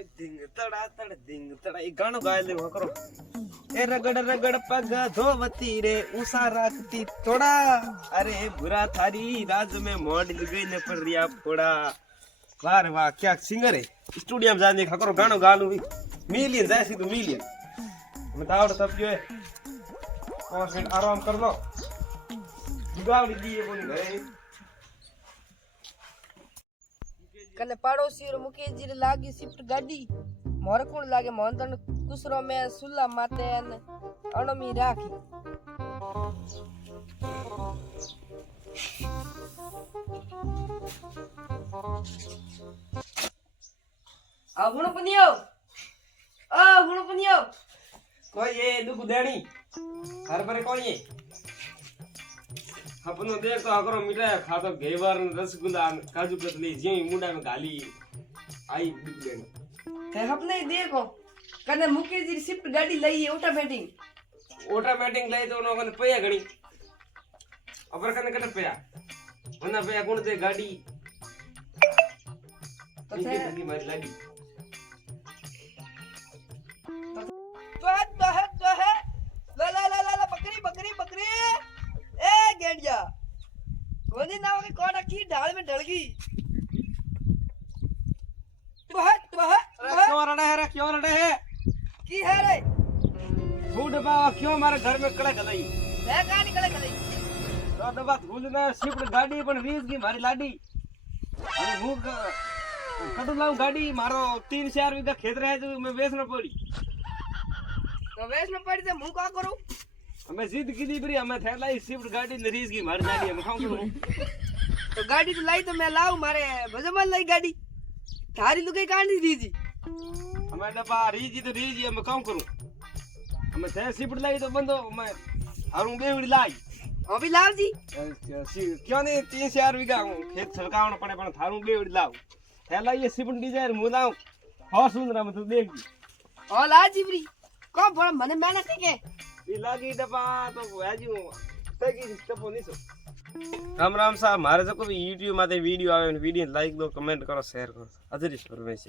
એક દિંગ તડા તડ દિંગ તડા એ ગાણો ગાય લેવો કરો એ રગડ રગડ પગ ધોવતી રે ઉષા રાખતી થોડા અરે ભૂરા થારી રાજ में મોડ ગઈ ને પર रिया फोड़ा वाह वाह क्या सिंगर है स्टूडियो में जाने खकरो गानो गालू मिलियन जाए सी तो मिलियन मैं तावड़ सब जो है 5 मिनट आराम कर लो जुगाड़ दिए बोली घरे कने पड़ोसी और मुकेश जी लागी शिफ्ट गाड़ी मोर कोण लागे मोहन कुसरो में सुल्ला माते ने अणमी राखी आ गुणपनियो कोई ये दुख देनी हर पर कौन ये अपनो देख तो अकरो मिठाई खातो घेवर रसगुल्ला काजू कतली जे मुंडा में गाली आई दुख देनी कहे अपने देखो कने मुकेश जी शिफ्ट गाड़ी लई ऑटोमेटिक लई तो नो कने पया घणी अबर कने कने पया वना पया कोण ते गाड़ी तो थे मारी लाडी तो है ला बकरी ए गेंडिया कोनी नाव की कोण की ढाल में ढल गई तो है क्यों रड़े है की है रे फूड बाबा क्यों मारे घर में कड़े गई मैं का निकले गई तो डबा भूल ना शिफ्ट गाड़ी पण 20 की मारी लाडी अरे હું કડું લાવ ગાડી મારો 3-4 વીઘા ખેત રહે તો मैं વેચ ન પડી तो वेश में पड़ी तो मुंह का करूं हमें जिद कीधी बरी हमें थैला शिफ्ट गाड़ी ने रीस की मार गाड़ी हम खाऊं तो गाड़ी तो लाई तो मैं लाऊं मारे भजमल लाई गाड़ी थारी लुगाई कांडी दीजी हमें डबा रीजी तो रीजी हम काम करूं हमें थे शिफ्ट लाई तो बंदो मैं हारूं बेवड़ी लाई अभी लाव जी क्यों नहीं 3-4 वीघा खेत छलकावना पड़े पण थारूं बेवड़ी लाव थैला ये शिफ्ट डिजायर मु लाऊं और सुंदरा में तू देख ओ ला जीवरी को बड़ मने मेहनत के ई लागी डबा तो वाजू तगी टपो निसो राम साहब मारे जो कोई YouTube माते वीडियो आवे वीडियो लाइक दो कमेंट करो शेयर करो अजरीश परमेश।